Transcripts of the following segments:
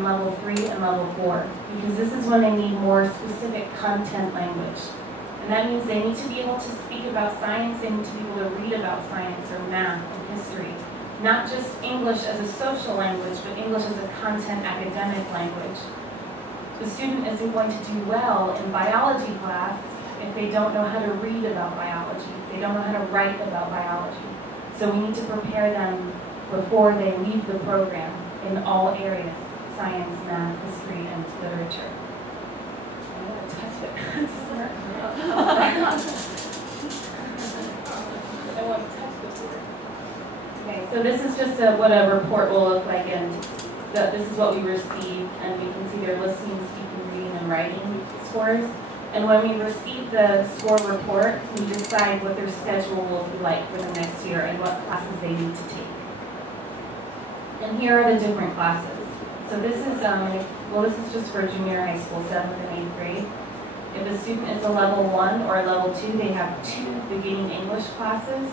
in level 3 and level 4, because this is when they need more specific content language. And that means they need to be able to speak about science, they need to be able to read about science or math and history. Not just English as a social language, but English as a content academic language. The student isn't going to do well in biology class if they don't know how to read about biology, if they don't know how to write about biology. So we need to prepare them before they leave the program in all areas, science, math, history, and literature. I'm going to touch it. I want to touch the board. Okay, so this is just what a report will look like, and this is what we receive, and we can see their listening, speaking, reading, and writing scores. And when we receive the score report, we decide what their schedule will be like for the next year and what classes they need to take. And here are the different classes. So this is, this is just for junior high school, 7th and 8th grade. If a student is a level 1 or a level 2, they have 2 beginning English classes,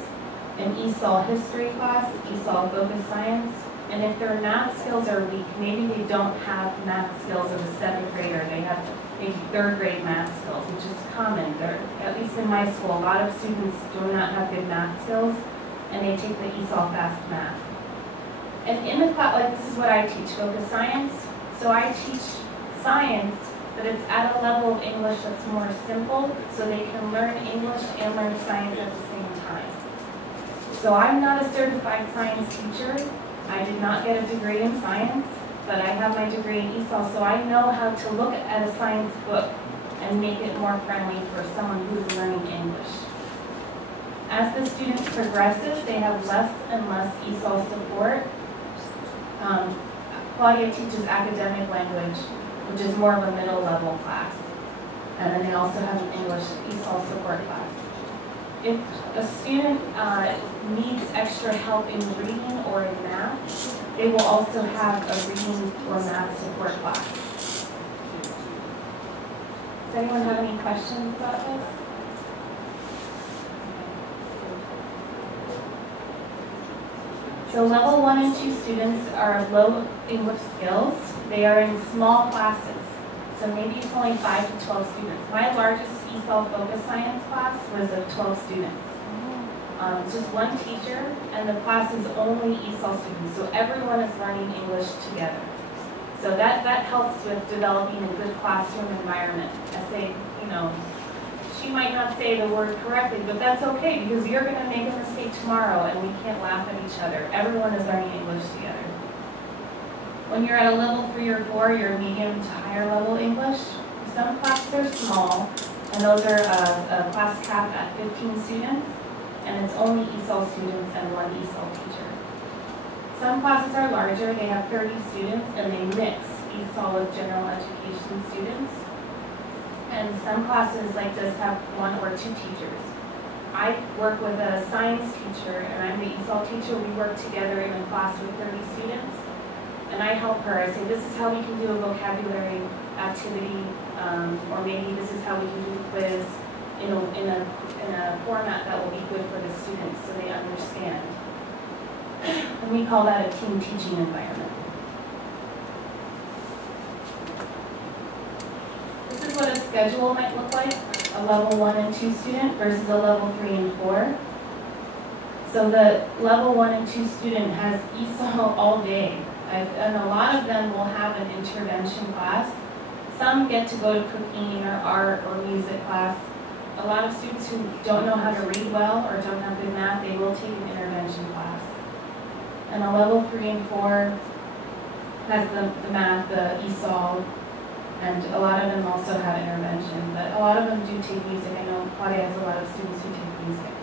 an ESOL history class, ESOL focus science, and if their math skills are weak, maybe they don't have math skills of a 7th grader, they have maybe 3rd grade math skills, which is common. At least in my school, a lot of students do not have good math skills, and they take the ESOL fast math. And in the class, like this is what I teach, focus science. So I teach science, but it's at a level of English that's more simple, so they can learn English and learn science at the same time. So I'm not a certified science teacher. I did not get a degree in science, but I have my degree in ESOL, so I know how to look at a science book and make it more friendly for someone who is learning English. As the student progresses, they have less and less ESOL support. Claudia teaches academic language, which is more of a middle level class. And then they also have an English ESOL support class. If a student needs extra help in reading or in math, they will also have a reading or math support class. Does anyone have any questions about this? So level 1 and 2 students are low English skills. They are in small classes. So maybe it's only 5 to 12 students. My largest ESOL focus science class was of 12 students. It's just one teacher, and the class is only ESOL students. So everyone is learning English together. So that helps with developing a good classroom environment. I say, she might not say the word correctly, but that's okay, because you're going to make a mistake tomorrow, and we can't laugh at each other. Everyone is learning English together. When you're at a level 3 or 4, you're medium to higher level English. Some classes are small, and those are a class cap at 15 students, and it's only ESOL students and one ESOL teacher. Some classes are larger, they have 30 students, and they mix ESOL with general education students. And some classes like this have 1 or 2 teachers. I work with a science teacher, and I'm the ESOL teacher. We work together in a class with 30 students. And I help her. I say, this is how we can do a vocabulary activity, or maybe this is how we can do a quiz in a format that will be good for the students so they understand. And we call that a team teaching environment. This is what a schedule might look like, a level 1 and 2 student versus a level 3 and 4. So the level 1 and 2 student has ESOL all day. And a lot of them will have an intervention class. Some get to go to cooking or art or music class. A lot of students who don't know how to read well or don't have good math, they will take an intervention class. And a level 3 and 4 has the math, the ESOL, and a lot of them also have intervention. But a lot of them do take music. I know Claudia has a lot of students who take music.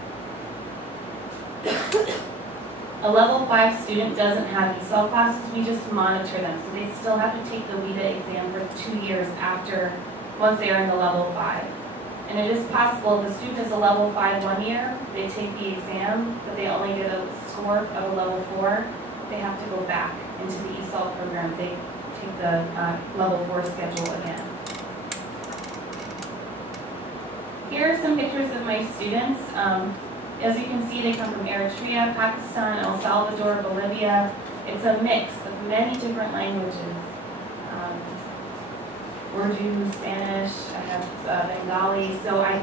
A level 5 student doesn't have ESOL classes, we just monitor them. So they still have to take the WIDA exam for 2 years once they are in the level 5. And it is possible if a student is a level 5 1 year, they take the exam, but they only get a score of a level 4, they have to go back into the ESOL program. They take the level 4 schedule again. Here are some pictures of my students. As you can see, they come from Eritrea, Pakistan, El Salvador, Bolivia. It's a mix of many different languages. Urdu, Spanish, I have Bengali, so I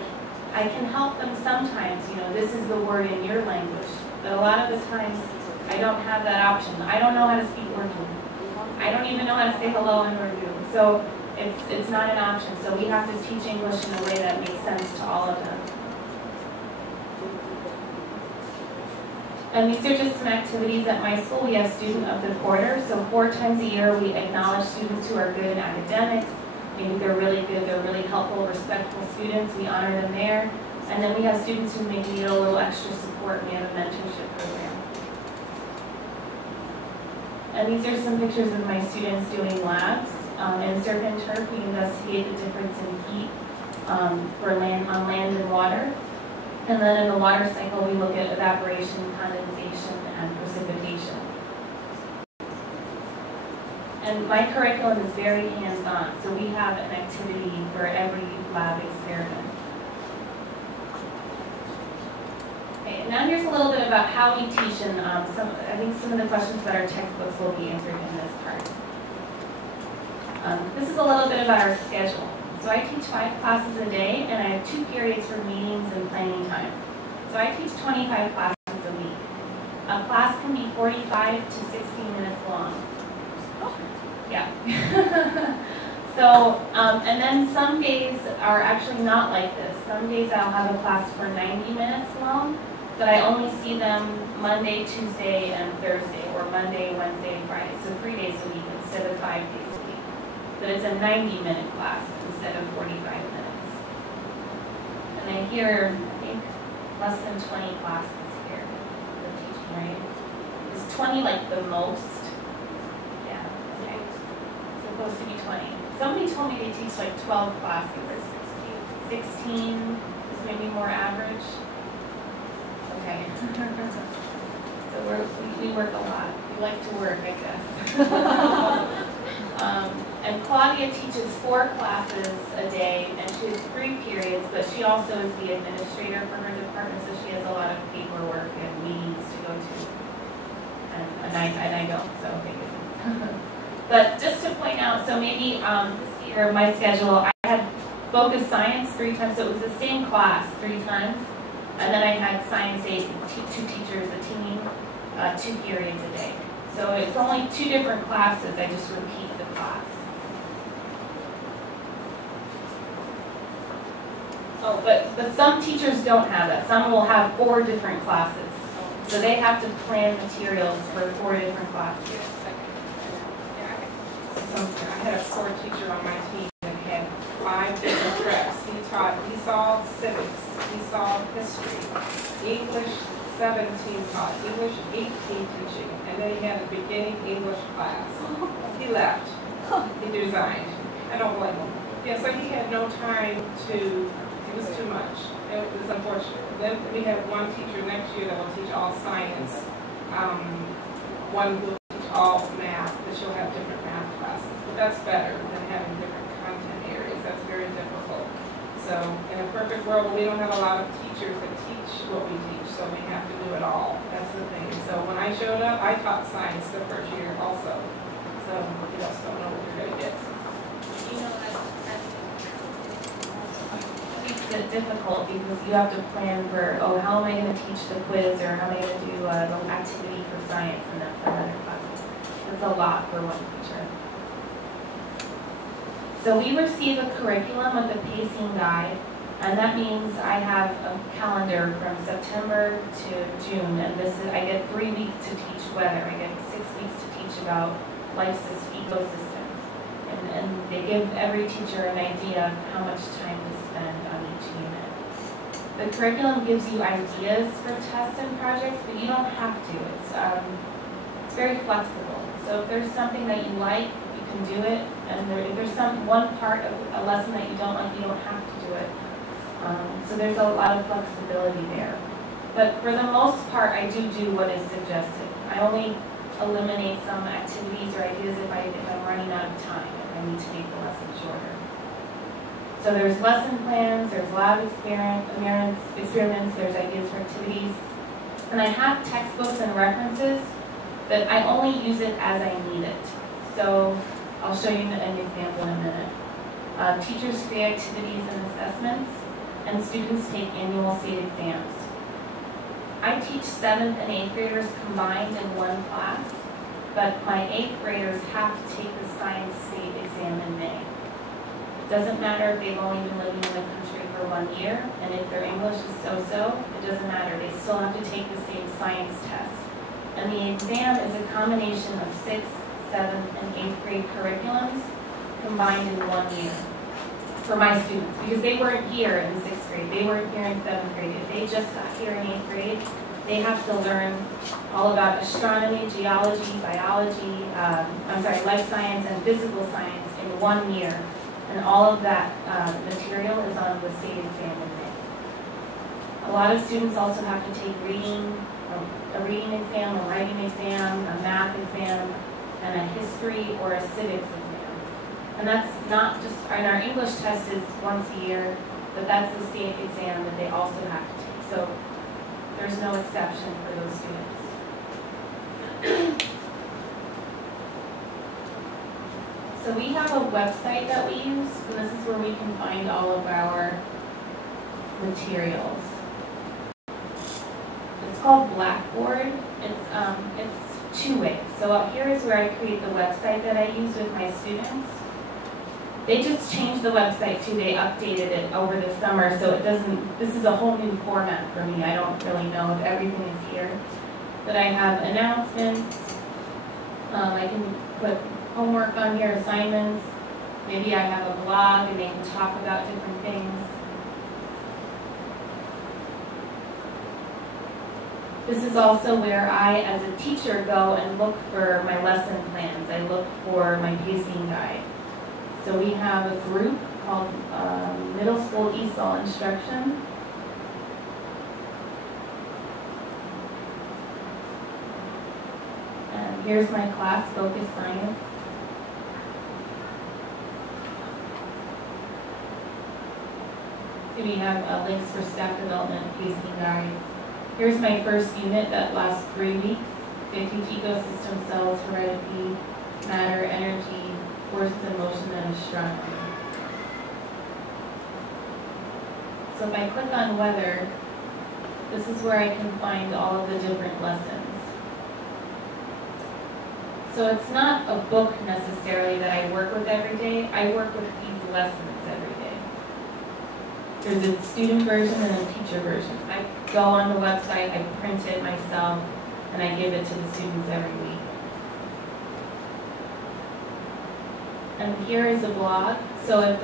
can help them sometimes, you know, this is the word in your language, but a lot of the times I don't have that option. I don't know how to speak Urdu. I don't even know how to say hello in Urdu, so it's not an option, so we have to teach English in a way that makes sense to all of them. And these are just some activities at my school. We have Student of the Quarter, so 4 times a year we acknowledge students who are good in academics. Maybe they're really good, they're really helpful, respectful students. We honor them there. And then we have students who maybe need a little extra support. We have a mentorship program. And these are some pictures of my students doing labs. In surf and turf, we investigate the difference in heat on land and water. And then in the water cycle, we look at evaporation, condensation, and precipitation. And my curriculum is very hands-on, so we have an activity for every lab experiment. Okay, now here's a little bit about how we teach, and I think some of the questions about our textbooks will be answered in this part. This is a little bit about our schedule. So I teach 5 classes a day, and I have 2 periods for meetings and planning time. So I teach 25 classes a week. A class can be 45 to 60 minutes long. Yeah. So, and then some days are actually not like this. Some days I'll have a class for 90 minutes long, but I only see them Monday, Tuesday, and Thursday, or Monday, Wednesday, and Friday. So 3 days a week instead of 5 days a week. But it's a 90-minute class instead of 45 minutes. And then here, I think less than 20 classes here for teaching, right? Is 20 like the most? Yeah, okay. It's supposed to be 20. Somebody told me they teach like 12 classes. 16 is maybe more average. Okay. So we work a lot. We like to work, I guess. And Claudia teaches 4 classes a day, and she has 3 periods, but she also is the administrator for her department, so she has a lot of paperwork and meetings to go to. And I don't, so okay. But just to point out, so maybe this year, my schedule, I had focus science 3 times, so it was the same class 3 times, and then I had science 8, 2 teachers, a team, 2 periods a day. So it's only 2 different classes, I just repeat the class. Oh, but some teachers don't have that. Some will have 4 different classes. So they have to plan materials for 4 different classes. So I had a core teacher on my team that had 5 different tracks. He saw civics, he saw history, English 17 taught, English 18 teaching, and then he had a beginning English class. He left. He resigned. I don't blame him. Yeah, so he had no time to. It was too much. It was unfortunate. Then we have one teacher next year that will teach all science. One will teach all math, but she'll have different math classes. But that's better than having different content areas. That's very difficult. So in a perfect world, we don't have a lot of teachers that teach what we teach, so we have to do it all. That's the thing. So when I showed up, I taught science the first year also. So you just don't know what you're going to get. You know, it's difficult because you have to plan for, oh, how am I going to teach the quiz, or how am I going to do the activity for science and then for another class. It's a lot for one teacher. So we receive a curriculum with a pacing guide, and that means I have a calendar from September to June, and I get 3 weeks to teach weather. I get 6 weeks to teach about life ecosystems. And they give every teacher an idea of how much time to spend on each unit. The curriculum gives you ideas for tests and projects, but you don't have to. It's very flexible. So if there's something that you like, you can do it. And if there's one part of a lesson that you don't like, you don't have to do it. So there's a lot of flexibility there. But for the most part, I do what is suggested. I only eliminate some activities or ideas if I'm running out of time and I need to make the lesson shorter. So there's lesson plans, there's lab experiments, there's ideas for activities. And I have textbooks and references, but I only use it as I need it. So I'll show you an example in a minute. Teachers create activities and assessments, and students take annual state exams. I teach 7th and 8th graders combined in one class, but my 8th graders have to take the science state exam in May. It doesn't matter if they've only been living in the country for 1 year, and if their English is so-so, it doesn't matter. They still have to take the same science test. And the exam is a combination of 6th, 7th, and 8th grade curriculums combined in 1 year for my students, because they weren't here in 6th grade, they weren't here in 7th grade. If they just got here in 8th grade, they have to learn all about astronomy, geology, biology, life science and physical science in 1 year. And all of that material is on the state exam in May. A lot of students also have to take a reading exam, a writing exam, a math exam, and a history or a civics exam. And that's not just, and our English test is once a year, but that's the state exam that they also have to take. So there's no exception for those students. So we have a website that we use, and this is where we can find all of our materials. It's called Blackboard. It's two ways. So up here is where I create the website that I use with my students. They just changed the website too. They updated it over the summer, so it doesn't, this is a whole new format for me. I don't really know if everything is here. But I have announcements. I can put homework on here, assignments. Maybe I have a blog and they can talk about different things. This is also where I, as a teacher, go and look for my lesson plans. I look for my pacing guide. So we have a group called Middle School ESOL Instruction. And here's my class, Focus Science. So we have links for staff development, pacing guides. Here's my first unit that lasts 3 weeks. I teach ecosystem, cells, heredity, matter, energy, forces in motion, and astronomy. So if I click on weather, this is where I can find all of the different lessons. So it's not a book necessarily that I work with every day. I work with these lessons every day. There's a student version and a teacher version. I go on the website, I print it myself, and I give it to the students every week. And here is a blog. So if,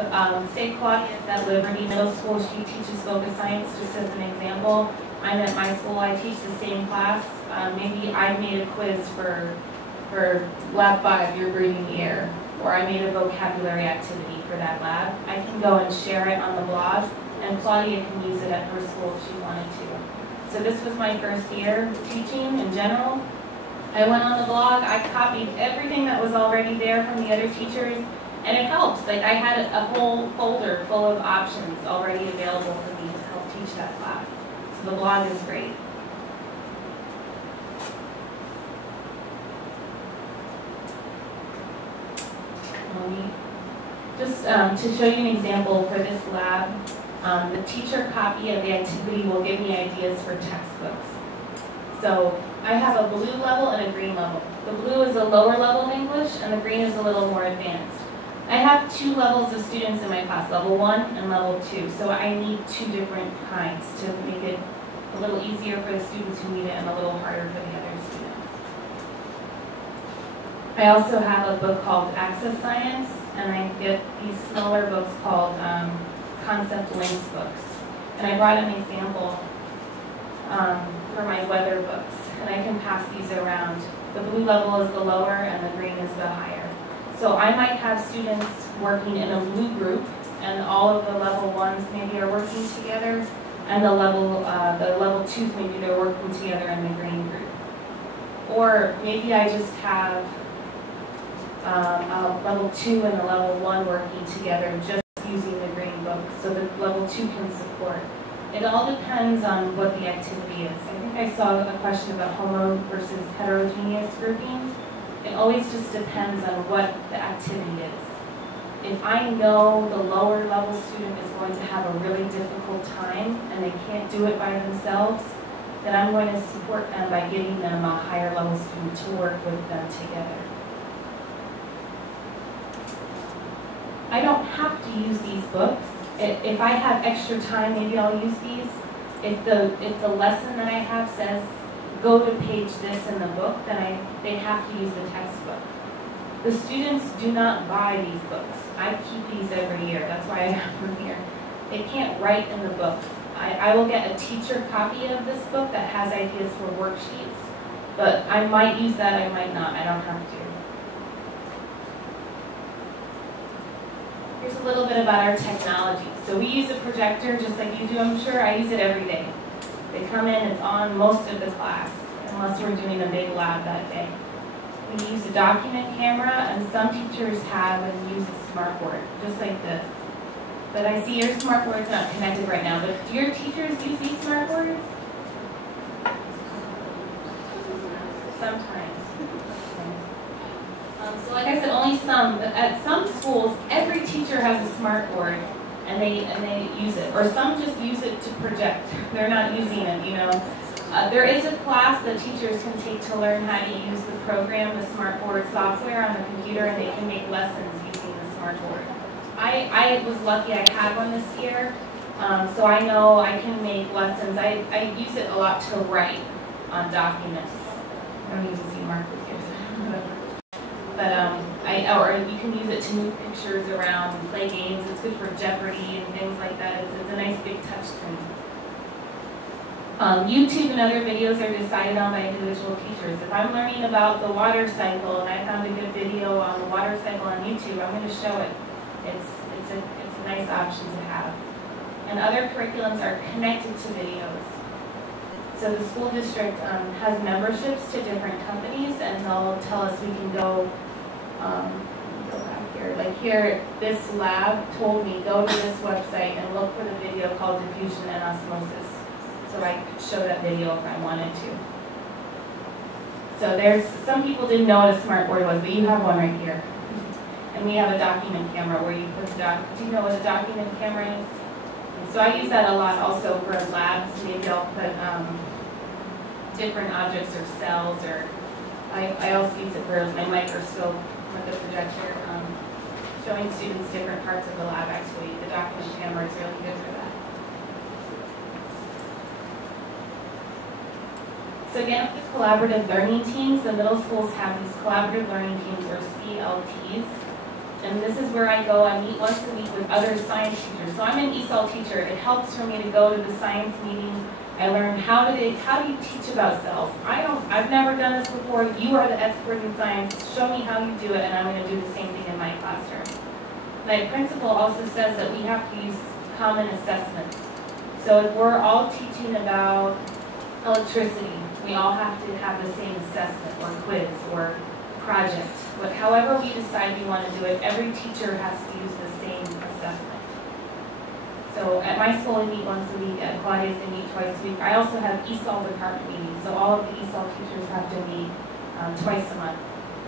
say Claudia is at Liberty Middle School, she teaches focus science, just as an example. I'm at my school, I teach the same class. Maybe I made a quiz for lab 5, you're breathing the air, or I made a vocabulary activity for that lab. I can go and share it on the blog, and Claudia can use it at her school if she wanted to. So this was my first year teaching in general. I went on the blog, I copied everything that was already there from the other teachers, and it helps. Like I had a whole folder full of options already available for me to help teach that class. So the blog is great. Just to show you an example for this lab, the teacher copy of the activity will give me ideas for textbooks. So I have a blue level and a green level. The blue is a lower level of English and the green is a little more advanced. I have 2 levels of students in my class, level 1 and level 2. So I need 2 different kinds to make it a little easier for the students who need it and a little harder for the other students. I also have a book called Access Science, and I get these smaller books called Concept Links books. And I brought an example for my weather books, and I can pass these around. The blue level is the lower and the green is the higher. So I might have students working in a blue group, and all of the level 1s maybe are working together, and the level 2s maybe they're working together in the green group. Or maybe I just have a level 2 and a level 1 working together just using the green book, so that level 2 can support. It all depends on what the activity is. I think I saw a question about homo versus heterogeneous grouping. It always just depends on what the activity is. if I know the lower level student is going to have a really difficult time and they can't do it by themselves, then I'm going to support them by giving them a higher level student to work with them together. I don't have to use these books. If I have extra time, maybe I'll use these. If the lesson that I have says, go to page this in the book, then they have to use the textbook. The students do not buy these books. I keep these every year. That's why I have them here. They can't write in the book. I will get a teacher copy of this book that has ideas for worksheets, but I might use that, I might not. I don't have to. Here's a little bit about our technology. So we use a projector just like you do, I'm sure. I use it every day. They come in, it's on most of the class, unless we're doing a big lab that day. We use a document camera, and some teachers have and use a smartboard, just like this. But I see your smartboard's not connected right now, but do your teachers use these smartboards? Sometimes. So like I said, only some, but at some schools, every teacher has a smartboard, and they use it. Or some just use it to project. They're not using it, you know. There is a class that teachers can take to learn how to use the program, the smartboard software on the computer, and they can make lessons using the smartboard. I was lucky I had one this year, so I know I can make lessons. I use it a lot to write on documents. I don't even see markers here. But or you can use it to move pictures around and play games. It's good for Jeopardy and things like that. It's a nice big touch screen. YouTube and other videos are decided on by individual teachers. If I'm learning about the water cycle and I found a good video on the water cycle on YouTube, I'm going to show it. It's a nice option to have. And other curriculums are connected to videos. So the school district has memberships to different companies, and they'll tell us we can go back here. Like here, this lab told me, go to this website and look for the video called Diffusion and Osmosis. So I could show that video if I wanted to. So some people didn't know what a smartboard was, but you have one right here. And we have a document camera where you put the do you know what a document camera is? And so I use that a lot also for labs. Maybe I'll put different objects or cells, or I also use it for my microscope with the projector, showing students different parts of the lab actually. The document camera is really good for that. So again, with the collaborative learning teams, the middle schools have these collaborative learning teams, or CLTs. And this is where I go. I meet once a week with other science teachers. So I'm an ESOL teacher. It helps for me to go to the science meeting. I learn how do you teach about cells. I've never done this before. You are the expert in science. Show me how you do it, and I'm going to do the same thing in my classroom. My principal also says that we have to use common assessments. So if we're all teaching about electricity, we all have to have the same assessment or quiz or project. But however we decide we want to do it, every teacher has to use the same assessment. So at my school, we meet once a week. At Claudia's, they meet twice a week. I also have ESOL department meetings, so all of the ESOL teachers have to meet twice a month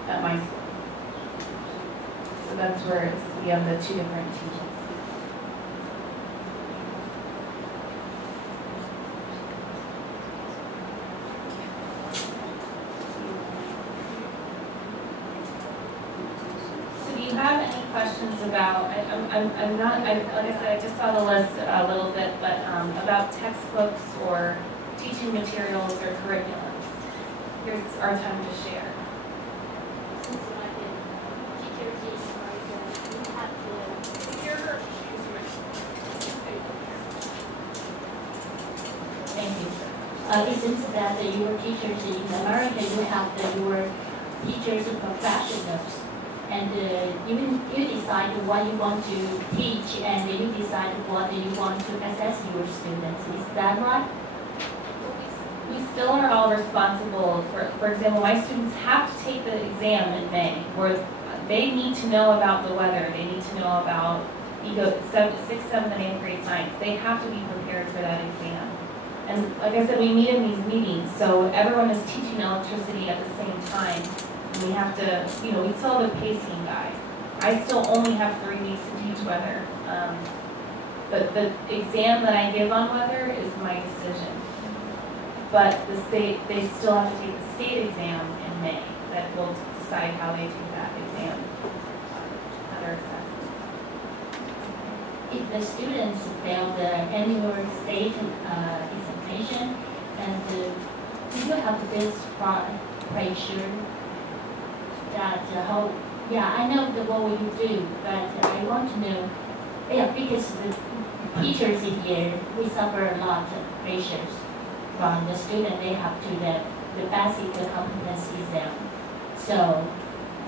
at my school. So that's where we have the two different teachings. Have any questions about, I'm not, like I said, I just saw the list a little bit, but about textbooks or teaching materials or curriculums. Here's our time to share. Since like teacher is like, you have the Thank you. it seems that your teachers in America, you have your teachers professionals. And you decide what you want to teach, and you decide what you want to assess your students. Is that right? We still are all responsible. For example, my students have to take the exam in May, where they need to know about the weather. They need to know about 6th, 7th, and 8th grade science. They have to be prepared for that exam. And like I said, we meet in these meetings, so everyone is teaching electricity at the same time. We have to, we still have a pacing guide. I still only have 3 weeks to teach weather. But the exam that I give on weather is my decision. But the state, they still have to take the state exam in May that will decide how they take that exam. Other assessment. If the students fail the annual state examination, and do you have this pressure that I know what will you do, but I want to know, because the teachers in here, we suffer a lot of pressures from the student. They have to the basic competency exam. So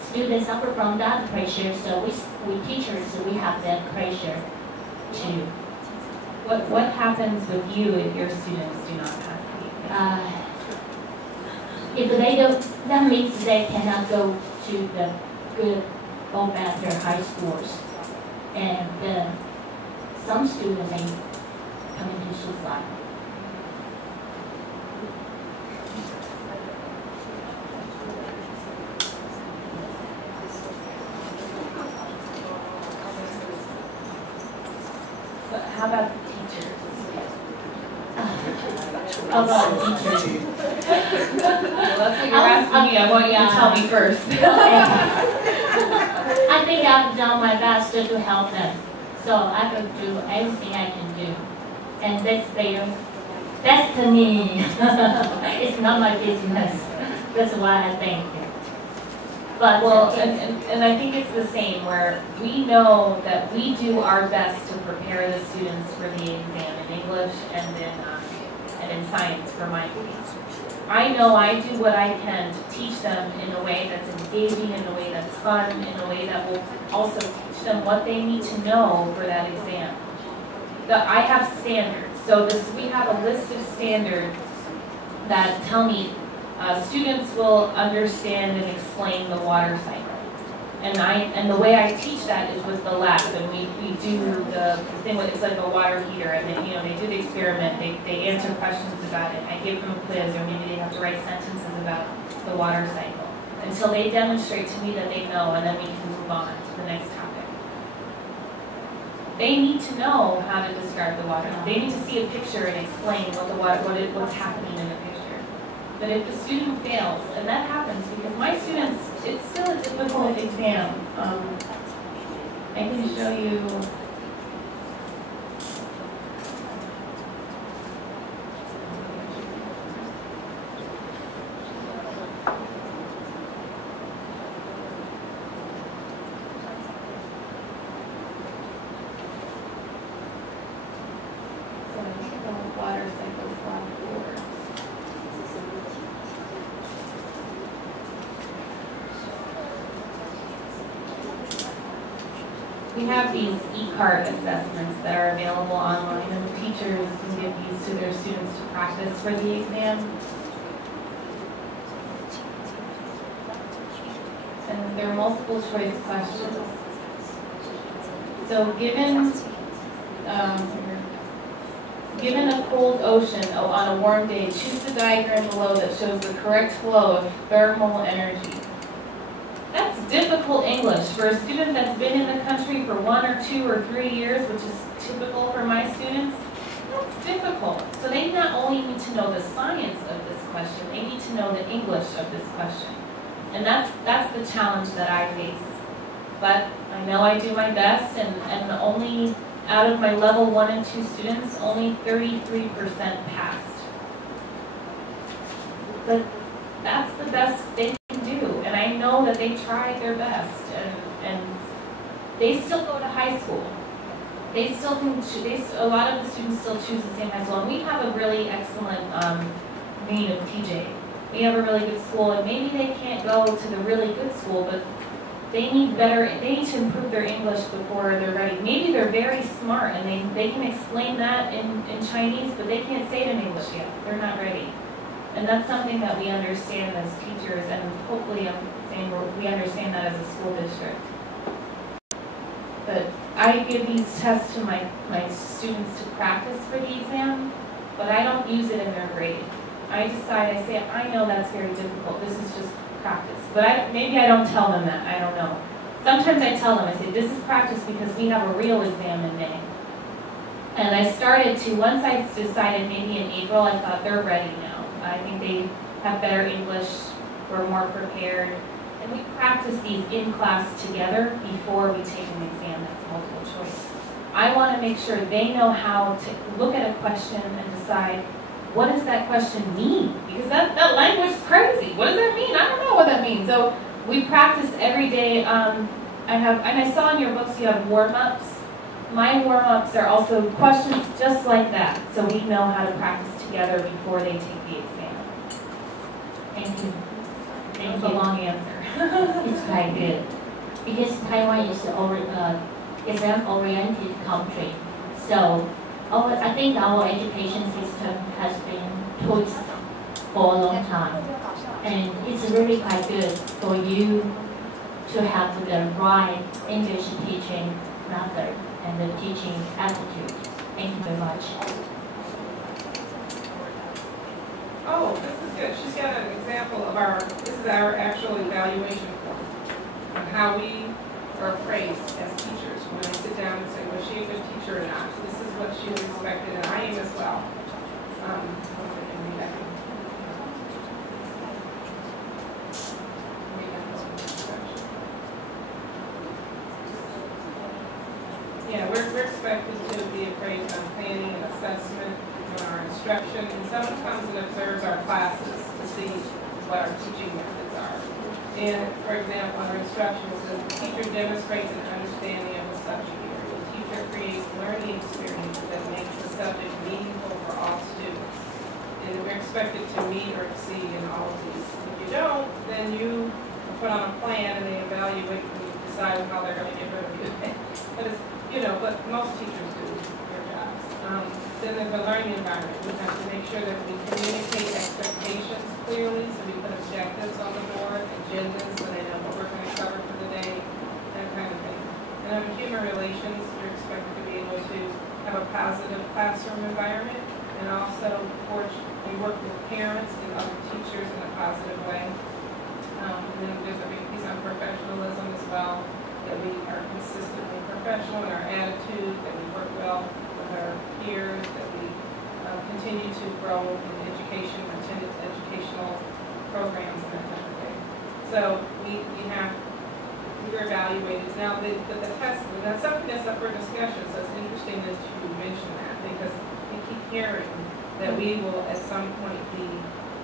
students suffer from that pressure, so we teachers, we have that pressure too. What happens with you if your students do not pass the exam? If they don't, that means they cannot go to the good or better high schools. And some students may come into suicide. But how about the teachers? How about the teachers? Well, that's what you're asking me. I want you to tell me first. I think I've done my best to help them. So I will do everything I can do. And that's their destiny. It's not my business. That's what I think. But well, and I think it's the same, where we know that we do our best to prepare the students for the exam in English and in science for my case. I know I do what I can to teach them in a way that's engaging, in a way that's fun, in a way that will also teach them what they need to know for that exam. I have standards. So we have a list of standards that tell me students will understand and explain the water cycle. And the way I teach that is with the lab, and we do the thing with, it's like a water heater, and then, they do the experiment, they answer questions about it, I give them a quiz, or maybe they have to write sentences about the water cycle, until they demonstrate to me that they know, and then we can move on to the next topic. They need to know how to describe the water. They need to see a picture and explain what's happening in the picture. But if the student fails, and that happens because my students, it's still a difficult exam. I can show you. So the water cycle slide 4. We have these e-card assessments that are available online, and the teachers can give these to their students to practice for the exam. And they're multiple choice questions. So given a cold ocean on a warm day, choose the diagram below that shows the correct flow of thermal energy. That's difficult English for a student that's been in the country for 1 or 2 or 3 years, which is typical for my students. That's difficult. So they not only need to know the science of this question, they need to know the English of this question. And that's the challenge that I face. But I know I do my best, and only out of my level 1 and 2 students, only 33% passed. But that's the best they can do, and I know that they tried their best, and they still go to high school. They still can. A lot of the students still choose the same high school, and we have a really excellent vein of TJ. We have a really good school, and maybe they can't go to the really good school, but they need to improve their English before they're ready. Maybe they're very smart and they can explain that in Chinese, but they can't say it in English yet. They're not ready. And that's something that we understand as teachers, and hopefully I'm saying we understand that as a school district. But I give these tests to my students to practice for the exam, but I don't use it in their grade. I say, I know that's very difficult. This is just practice. But maybe I don't tell them that. I don't know. sometimes I tell them, I say, this is practice because we have a real exam in May. And I started to, once I decided maybe in April, I thought they're ready now. I think they have better English, we're more prepared. And we practice these in class together before we take an exam that's multiple choice. I want to make sure they know how to look at a question and decide, what does that question mean? Because that language is crazy. What does that mean? I don't know what that means. So we practice every day. And I saw in your books you have warm-ups. My warm-ups are also questions just like that, so we know how to practice together before they take the exam. Thank you. That was a long answer. It's quite good. Because Taiwan is an exam-oriented country. So I think our education system has been tweaked for a long time. And it's really quite good for you to have the right English teaching method and the teaching attitude. Thank you very much. Oh, this is good. She's got an example of this is our actual evaluation form of how we are appraised as teachers. When I sit down and say, was she a good teacher or not? This is what she was expected, and I am as well. Yeah, we're expected to be appraised on planning and assessment and our instruction, and someone comes and observes our classes to see what our teaching methods are. And for example, our instruction says the teacher demonstrates an understanding of the subject area. The teacher creates learning experiences that makes the subject meaningful for all students. And we're expected to meet or exceed in all of these. If you don't, then you put on a plan and they evaluate and you decide how they're going to get rid of you. But most teachers do their jobs. Then there's the learning environment. We have to make sure that we communicate expectations clearly, so we put objectives on the board, agendas, so they know what we're going to cover for the day, that kind of thing. And then human relations, you're expected to be able to have a positive classroom environment, and also, of course, we work with parents and other teachers in a positive way. And then there's a big piece on professionalism as well, that we are consistently professional in our attitude, that we work well with our peers, that we continue to grow in education, attend educational programs, and that kind of thing. So we're evaluated. Now the test, and that's something that's up for discussion, so it's interesting that you mentioned that, because we keep hearing that we will at some point be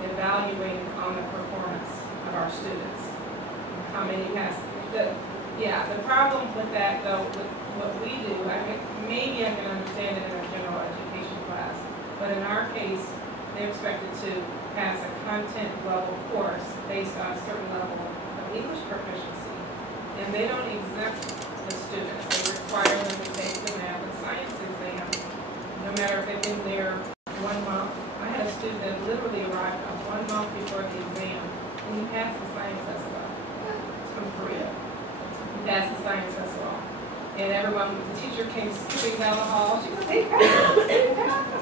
evaluated on the performance of our students. How many has the problem with that, though, with what we do, maybe I can understand it in a general education class, but in our case, they're expected to pass a content level course based on a certain level of English proficiency. And they don't exempt the students. They require them to take the math and science exam, no matter if they've been there 1 month. I had a student that literally arrived 1 month before the exam, and he passed the science test well. It's from Korea. That's the science as well. And the teacher came skipping down the hall. She goes, hey,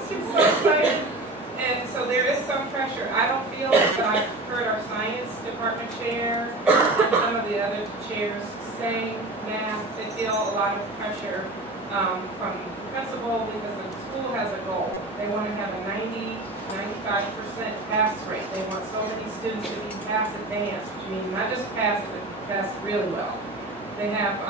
she was so excited. And so there is some pressure. I don't feel that I've heard our science department chair and some of the other chairs saying math. They feel a lot of pressure from the principal because the school has a goal. They want to have a 90–95% pass rate. They want so many students to be pass advanced, which means not just pass it, but pass really well. They have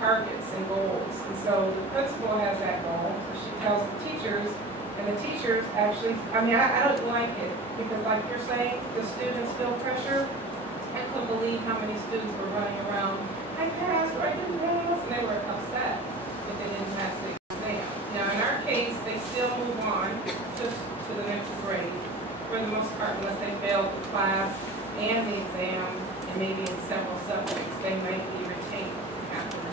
targets and goals, and so the principal has that goal. So she tells the teachers, and the teachers actually, I don't like it, because like you're saying, the students feel pressure. I couldn't believe how many students were running around, I passed, or I didn't pass, and they were upset if they didn't pass the exam. Now in our case, they still move on to the next grade, for the most part, unless they failed the class and the exam, and maybe in several subjects, they might be retained after the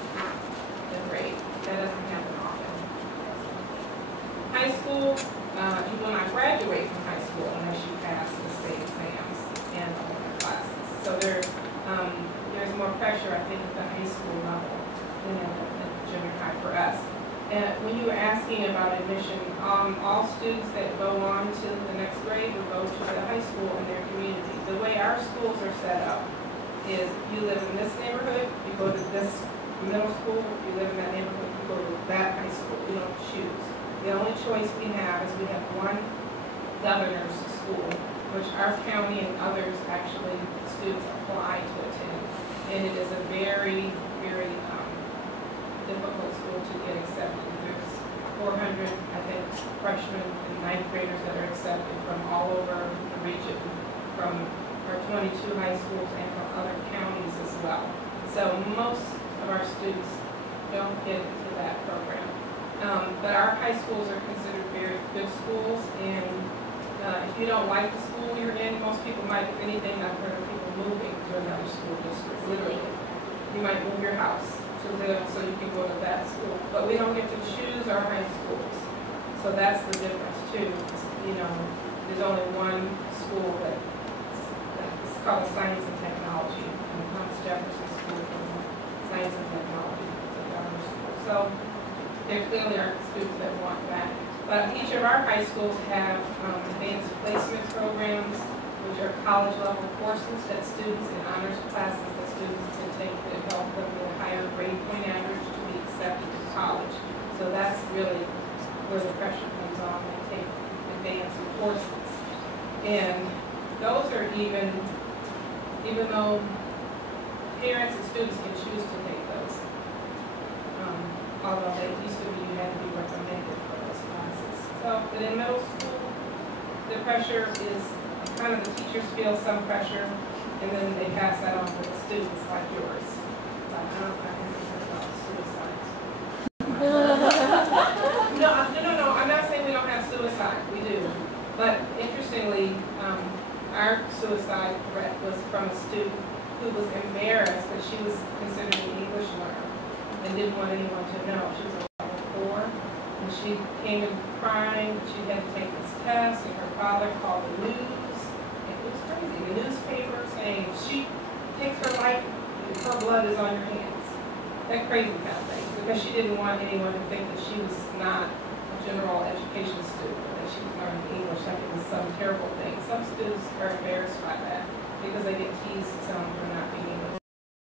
grade. That doesn't happen often. High school, you will not graduate from high school unless you pass the state exams and all the classes. So there's more pressure, I think, at the high school level than at junior high for us. And when you were asking about admission, all students that go on to the next grade will go to the high school in their community. The way our schools are set up, is if you live in this neighborhood, you go to this middle school. If you live in that neighborhood, you go to that high school. We don't choose. The only choice we have is we have one governor's school, which our county and others actually, students apply to attend. And it is a very, very difficult school to get accepted. There's 400, I think, freshmen and ninth graders that are accepted from all over the region, from our 22 high schools and from other counties as well. So most of our students don't get into that program. But our high schools are considered very good schools, and if you don't like the school you're in, most people might, if anything, I've heard of people moving to another school district, literally. You might move your house to live so you can go to that school. But we don't get to choose our high schools. So that's the difference too. You know, there's only one school that's called Science and Technology, and Thomas Jefferson School for Science and Technology. It's a government school. So there clearly are students that want that. But each of our high schools have advanced placement programs, which are college-level courses that students in honors classes that students can take to help them with a higher grade point average to be accepted to college. So that's really where the pressure comes on. They take advanced courses. And those are even though parents and students can choose to take those, although they used to be, you had to be recommended for those classes. So, but in middle school, the pressure is kind of the teachers feel some pressure, and then they pass that on to the students like yours. Like, I haven't heard about suicides. No, I'm not saying we don't have suicide. We do. But interestingly, our suicide threat was from a student who was embarrassed that she was considered an English learner and didn't want anyone to know. She was a level 4, and she came in crying. She had to take this test, and her father called the news. It was crazy. The newspaper saying she takes her life, her blood is on your hands. That crazy kind of thing, because she didn't want anyone to think that she was not a general education student, that she was learning English like it was some terrible thing. Some students are embarrassed by that because they get teased some for not